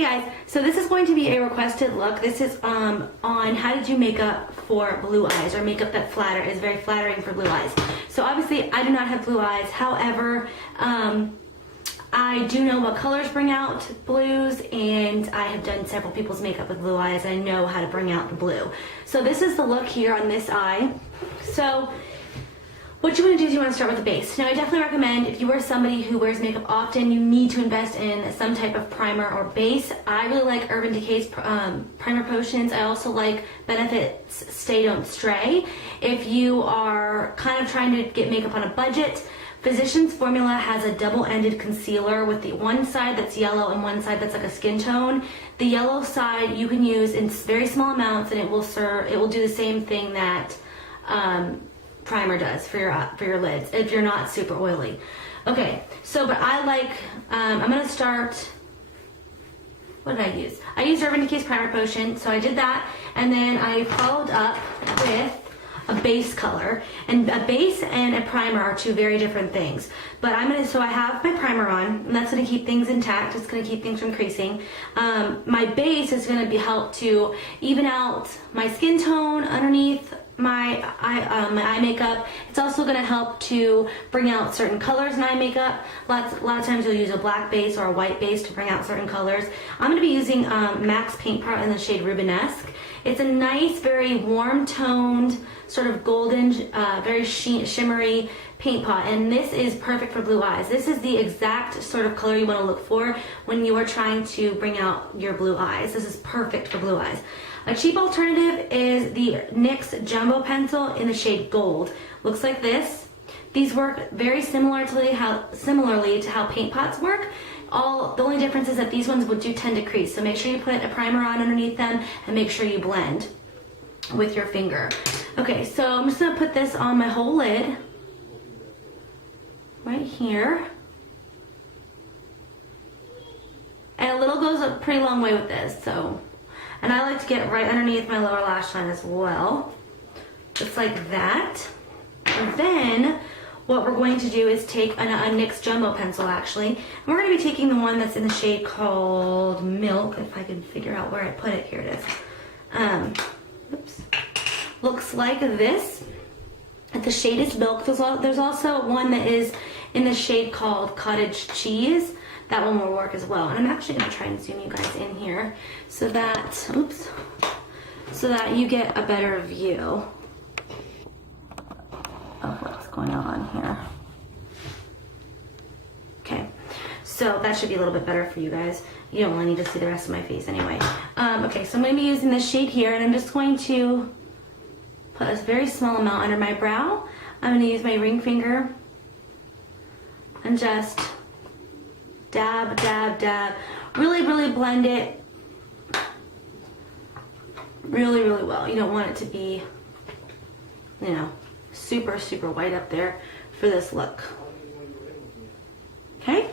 Hey guys, so this is going to be a requested look. This is on how to do makeup for blue eyes, or makeup that is very flattering for blue eyes. So obviously I do not have blue eyes. However, I do know what colors bring out blues, and I have done several people's makeup with blue eyes. I know how to bring out the blue. So this is the look here on this eye. So what you want to do is you want to start with the base. Now I definitely recommend, if you are somebody who wears makeup often, you need to invest in some type of primer or base. I really like Urban Decay's primer potions. I also like Benefit's Stay Don't Stray. If you are kind of trying to get makeup on a budget, Physicians Formula has a double-ended concealer with the one side that's yellow and one side that's like a skin tone. The yellow side you can use in very small amounts, and it will do the same thing that primer does for your lids if you're not super oily. Okay, so but I like I'm gonna start. What did I use? I used Urban Decay's primer potion, so I did that, and then I followed up with a base color. And a base and a primer are two very different things. But so I have my primer on, and that's gonna keep things intact. It's gonna keep things from creasing. My base is gonna help to even out my skin tone underneath my eye makeup. It's also going to help to bring out certain colors in eye makeup. A lot of times you'll use a black base or a white base to bring out certain colors. I'm going to be using MAC's Paint Pot in the shade Rubenesque. It's a nice, very warm toned, sort of golden, very shimmery paint pot, and this is perfect for blue eyes. This is the exact sort of color you want to look for when you are trying to bring out your blue eyes. This is perfect for blue eyes. A cheap alternative is the NYX Jumbo Pencil in the shade Gold. Looks like this. These work very similarly to how paint pots work. The only difference is that these ones do tend to crease, so make sure you put a primer on underneath them and make sure you blend with your finger. Okay, so I'm just going to put this on my whole lid right here. And a little goes a pretty long way with this, so. And I like to get right underneath my lower lash line as well, just like that. And then what we're going to do is take a NYX Jumbo Pencil, actually. And we're going to be taking the one that's in the shade called Milk, if I can figure out where I put it. Here it is. Oops. Looks like this. The shade is Milk. There's also one that is in the shade called Cottage Cheese. That one will work as well. And I'm actually going to try and zoom you guys in here so that you get a better view of what's going on here. Okay, so that should be a little bit better for you guys. You don't really need to see the rest of my face anyway. Okay, so I'm going to be using this shade here, and I'm just going to put a very small amount under my brow. I'm going to use my ring finger and just dab, dab, dab. Really, really blend it really, really well. You don't want it to be, super, super white up there for this look. Okay?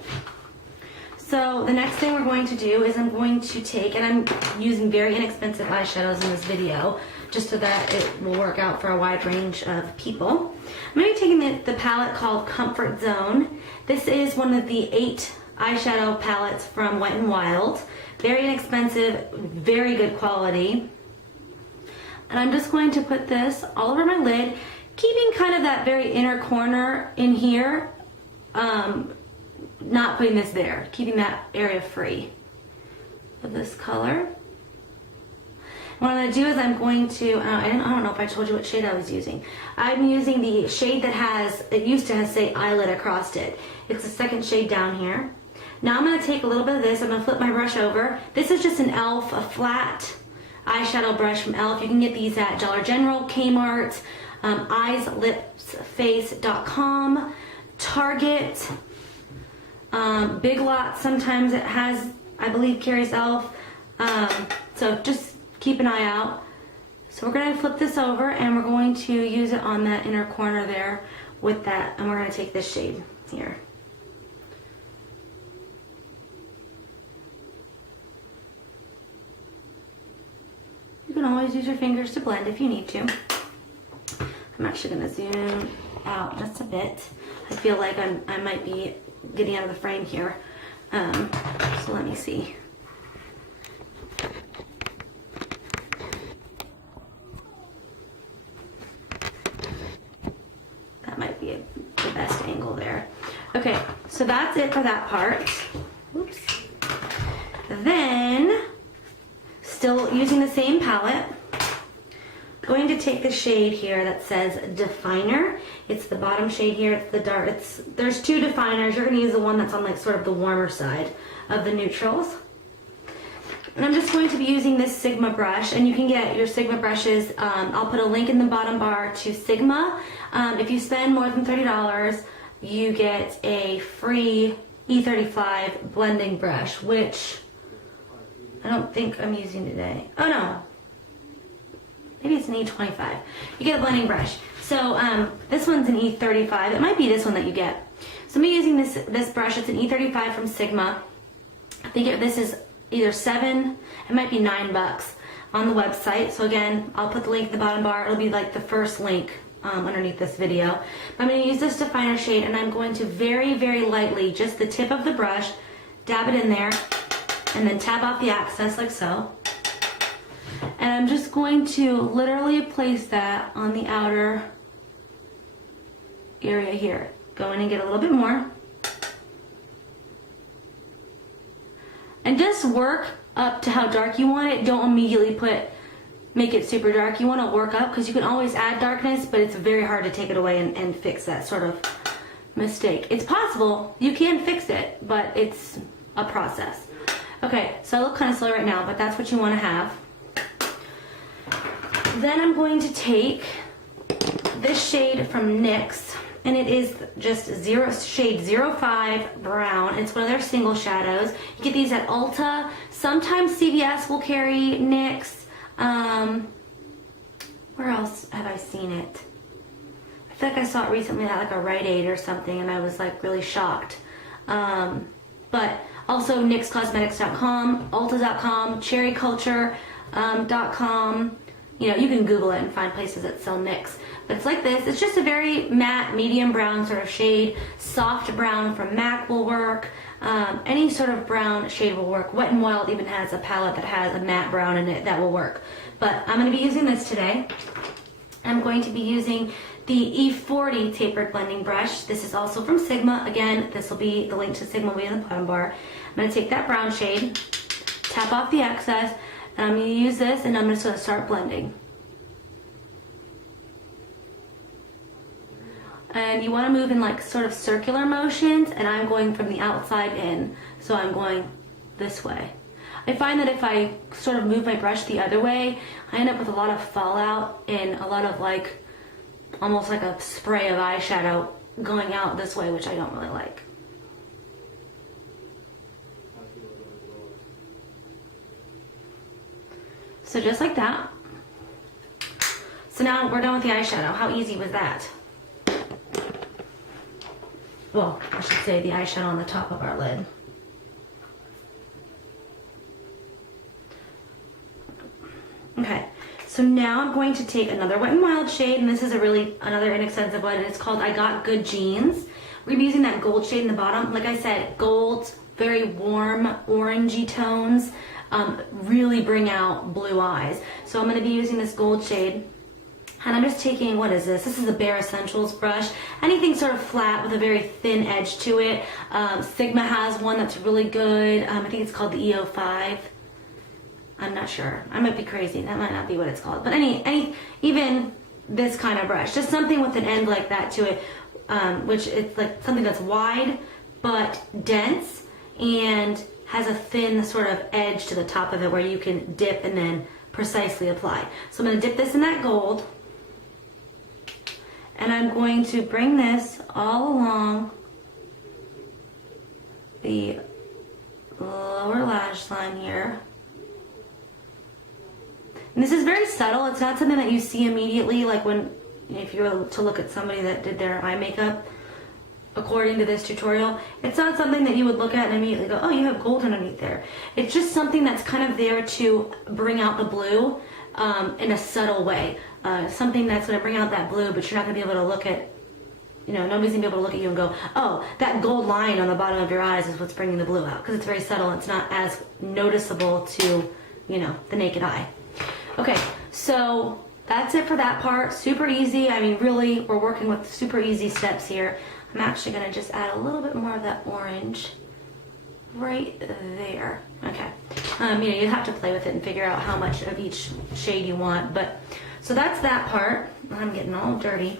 So the next thing we're going to do is I'm going to take, and I'm using very inexpensive eyeshadows in this video, just so that it will work out for a wide range of people. I'm going to be taking the palette called Comfort Zone. This is one of the 8 eyeshadow palettes from Wet n Wild. Very inexpensive, very good quality. And I'm just going to put this all over my lid, keeping kind of that very inner corner in here, not putting this there, keeping that area free of this color. What I'm going to do is I'm going to, I don't know if I told you what shade I was using. I'm using the shade that it used to say Eyelid across it. It's the second shade down here. Now I'm going to take a little bit of this, I'm going to flip my brush over. This is just an e.l.f., a flat eyeshadow brush from e.l.f. You can get these at Dollar General, Kmart, eyeslipsface.com, Target, Big Lots sometimes it has, I believe carries e.l.f. So just keep an eye out. So we're going to flip this over and we're going to use it on that inner corner there with that, and we're going to take this shade here. You can always use your fingers to blend if you need to. I'm actually going to zoom out just a bit. I feel like I might be getting out of the frame here. So let me see. So that's it for that part. Oops. Then, still using the same palette, going to take the shade here that says Definer. It's the bottom shade here, it's the dark, there's two definers. You're gonna use the one that's on like sort of the warmer side of the neutrals. And I'm just going to be using this Sigma brush, and you can get your Sigma brushes. I'll put a link in the bottom bar to Sigma. If you spend more than $30, you get a free E35 blending brush, which I don't think I'm using today. Oh no, maybe it's an E25. You get a blending brush. So this one's an E35. It might be this one that you get. So I'm using this brush. It's an E35 from Sigma. I think this is either $7, it might be $9 on the website. So again, I'll put the link in the bottom bar. It'll be like the first link underneath this video. I'm going to use this definer shade, and I'm going to very, very lightly, just the tip of the brush, dab it in there, and then tap off the excess like so. And I'm just going to literally place that on the outer area here. Go in and get a little bit more. And just work up to how dark you want it. Don't immediately make it super dark. You want to work up, because you can always add darkness, but it's very hard to take it away and fix that sort of mistake. It's possible, you can fix it, but it's a process. Okay, so I look kind of slow right now, but that's what you want to have. Then I'm going to take this shade from NYX, and it is just shade 05 Brown. It's one of their single shadows. You get these at Ulta. Sometimes CVS will carry NYX. Where else have I seen it? I feel like I saw it recently at like a Rite Aid or something, and I was like really shocked. But also NYXCosmetics.com, Ulta.com, CherryCulture.com. You know, you can Google it and find places that sell NYX. But it's like this. It's just a very matte, medium brown sort of shade. Soft brown from MAC will work. Any sort of brown shade will work. Wet n Wild even has a palette that has a matte brown in it that will work. But I'm going to be using this today. I'm going to be using the E40 tapered blending brush. This is also from Sigma. Again, this will be, the link to Sigma will be in the bottom bar. I'm going to take that brown shade, tap off the excess, and I'm going to use this, and I'm just going to start blending. And you want to move in like sort of circular motions, and I'm going from the outside in, so I'm going this way. I find that if I sort of move my brush the other way, I end up with a lot of fallout and a lot of like, almost like a spray of eyeshadow going out this way, which I don't really like. So just like that. So now we're done with the eyeshadow. How easy was that? Well, I should say the eyeshadow on the top of our lid. Okay, so now I'm going to take another Wet n Wild shade, and this is another inexpensive one, and it's called I Got Good Jeans. We're gonna be using that gold shade in the bottom. Like I said, gold, very warm, orangey tones, really bring out blue eyes. So I'm gonna be using this gold shade. And I'm just taking, what is this? This is a Bare Essentials brush. Anything sort of flat with a very thin edge to it. Sigma has one that's really good. I think it's called the EO5. I'm not sure. I might be crazy. That might not be what it's called. But even this kind of brush. Just something with an end like that to it. Which it's like something that's wide but dense and has a thin sort of edge to the top of it where you can dip and then precisely apply. So I'm going to dip this in that gold. And I'm going to bring this all along the lower lash line here. And this is very subtle. It's not something that you see immediately, like if you were to look at somebody that did their eye makeup according to this tutorial. It's not something that you would look at and immediately go, oh, you have gold underneath there. It's just something that's kind of there to bring out the blue in a subtle way. Something that's going to bring out that blue, but you're not going to be able to look at, nobody's going to be able to look at you and go, oh, that gold line on the bottom of your eyes is what's bringing the blue out. Because it's very subtle. It's not as noticeable to, the naked eye. Okay, so that's it for that part. Super easy. I mean, really, we're working with super easy steps here. I'm actually gonna just add a little bit more of that orange right there. Okay, you know, you have to play with it and figure out how much of each shade you want, but so that's that part. I'm getting all dirty.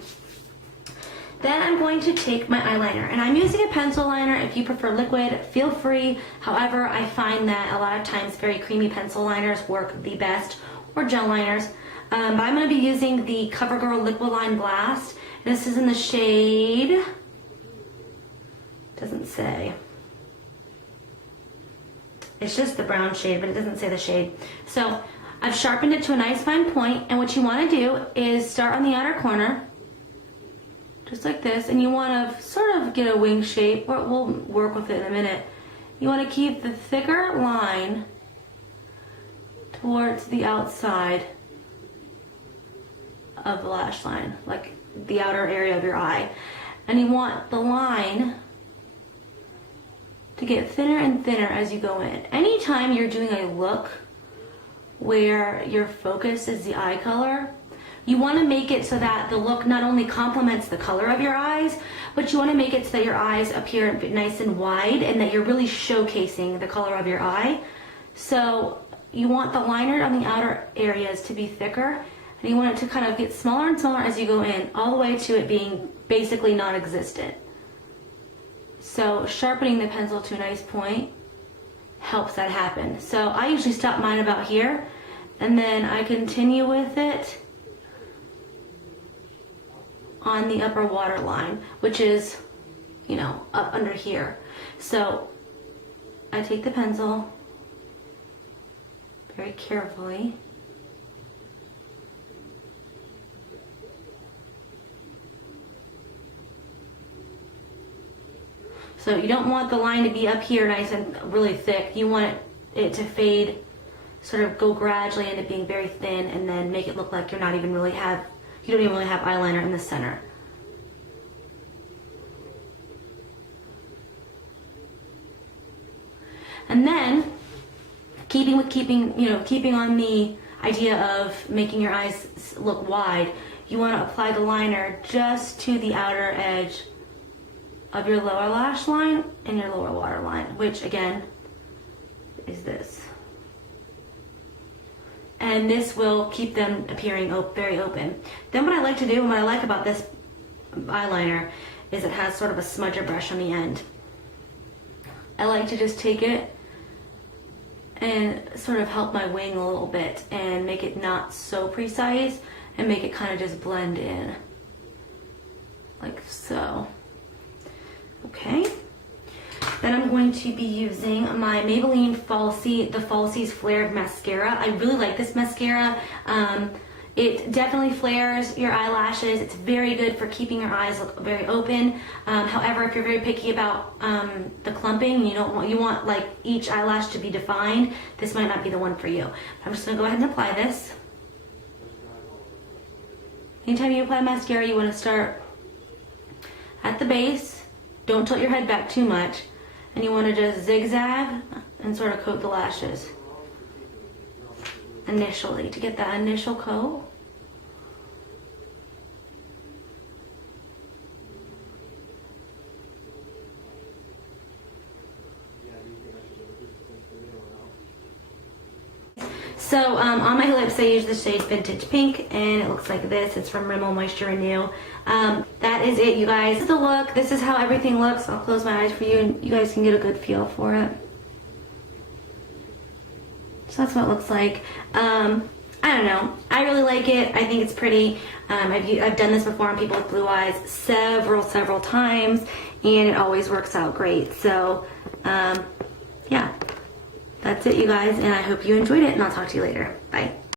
Then I'm going to take my eyeliner, and I'm using a pencil liner. If you prefer liquid, feel free. However, I find that a lot of times very creamy pencil liners work the best, or gel liners. But I'm going to be using the CoverGirl Liquid Blast. And this is in the shade, doesn't say. It's just the brown shade, but it doesn't say the shade. So I've sharpened it to a nice fine point, and what you want to do is start on the outer corner, just like this, and you want to sort of get a wing shape. We'll work with it in a minute. You want to keep the thicker line towards the outside of the lash line, like the outer area of your eye. And you want the line to get thinner and thinner as you go in. Anytime you're doing a look where your focus is the eye color, you want to make it so that the look not only complements the color of your eyes, but you want to make it so that your eyes appear nice and wide and that you're really showcasing the color of your eye. So you want the liner on the outer areas to be thicker, and you want it to kind of get smaller and smaller as you go in, all the way to it being basically non-existent. So sharpening the pencil to a nice point helps that happen. So I usually stop mine about here, and then I continue with it on the upper waterline, which is, you know, up under here. So I take the pencil very carefully, so you don't want the line to be up here nice and really thick. You want it to fade, sort of go gradually into being very thin, and then make it look like you don't even really have eyeliner in the center. And then keeping on the idea of making your eyes look wide, you want to apply the liner just to the outer edge of your lower lash line and your lower waterline, which again is this. And this will keep them appearing very open. Then what I like to do, and what I like about this eyeliner, is it has sort of a smudger brush on the end. I like to just take it and sort of help my wing a little bit and make it not so precise, and make it kind of just blend in like so. Okay, then I'm going to be using my Maybelline the Falsies Flared Mascara. I really like this mascara. It definitely flares your eyelashes. It's very good for keeping your eyes look very open. However, if you're very picky about the clumping, you want like each eyelash to be defined, this might not be the one for you. I'm just gonna go ahead and apply this. Anytime you apply mascara, you want to start at the base. Don't tilt your head back too much, and you want to just zigzag and sort of coat the lashes initially to get that initial coat. So on my lips I use the shade Vintage Pink, and it looks like this. It's from Rimmel Moisture Renew. That is it, you guys. This is the look. This is how everything looks. I'll close my eyes for you and you guys can get a good feel for it. So that's what it looks like. I don't know. I really like it. I think it's pretty. I've done this before on people with blue eyes several times, and it always works out great. So yeah. That's it, you guys, and I hope you enjoyed it, and I'll talk to you later. Bye.